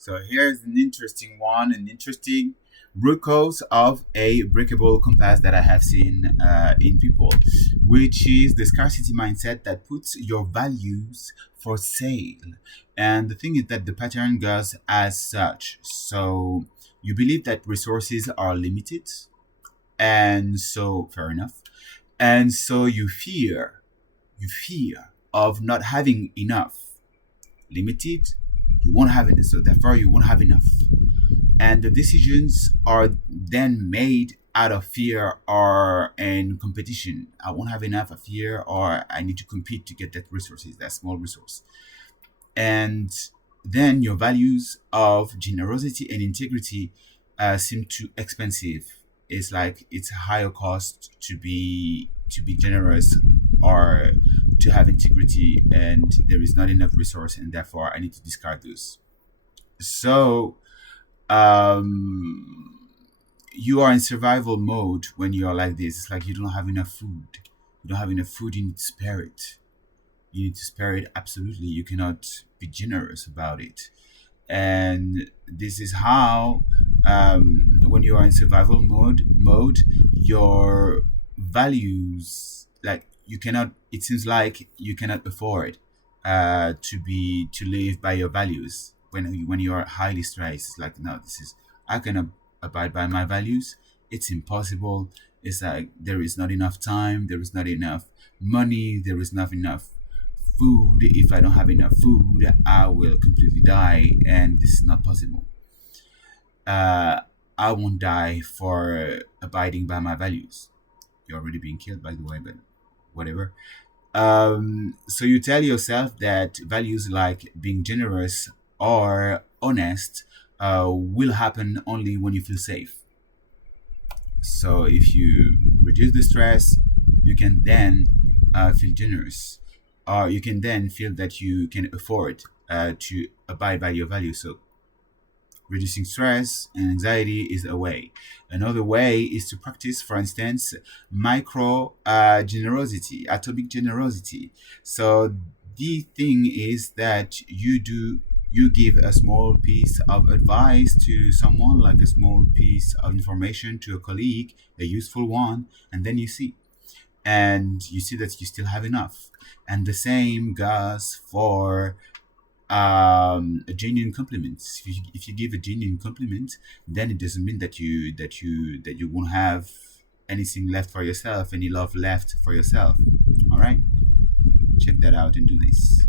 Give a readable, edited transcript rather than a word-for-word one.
So here's an interesting one, an interesting root cause of a breakable compass that I have seen in people, which is the scarcity mindset that puts your values for sale. And the thing is that the pattern goes as such. So you believe that resources are limited, and so fair enough. And so you fear of not having enough. Limited, you won't have it, so therefore you won't have enough, and the decisions are then made out of fear or in competition. I won't have enough of fear, or I need to compete to get that resources, that small resource. And then your values of generosity and integrity seem too expensive. It's like it's a higher cost to be generous or to have integrity, and there is not enough resource, and therefore I need to discard those. So um you are in survival mode when you are like this. It's like you don't have enough food. You don't have enough food. You need to spare it. You need to spare it. Absolutely, you cannot be generous about it. And this is how, when you are in survival mode, your values, like, you cannot. It seems like you cannot afford to live by your values when you are highly stressed. It's like, no, this is, I cannot abide by my values. It's impossible. It's like there is not enough time. There is not enough money. There is not enough food. If I don't have enough food, I will completely die, and this is not possible. uh, I won't die for abiding by my values. You're already being killed, by the way, but whatever. So you tell yourself that values like being generous or honest will happen only when you feel safe. So if you reduce the stress, you can then feel generous, or you can then feel that you can afford to abide by your values. So reducing stress and anxiety is a way. Another way is to practice, for instance, micro generosity, atomic generosity. So the thing is that you give a small piece of advice to someone, like a small piece of information to a colleague, a useful one, and then you see that you still have enough. And the same goes for a genuine compliment. If you give a genuine compliment, then it doesn't mean that you won't have anything left for yourself, any love left for yourself. All right, check that out and do this.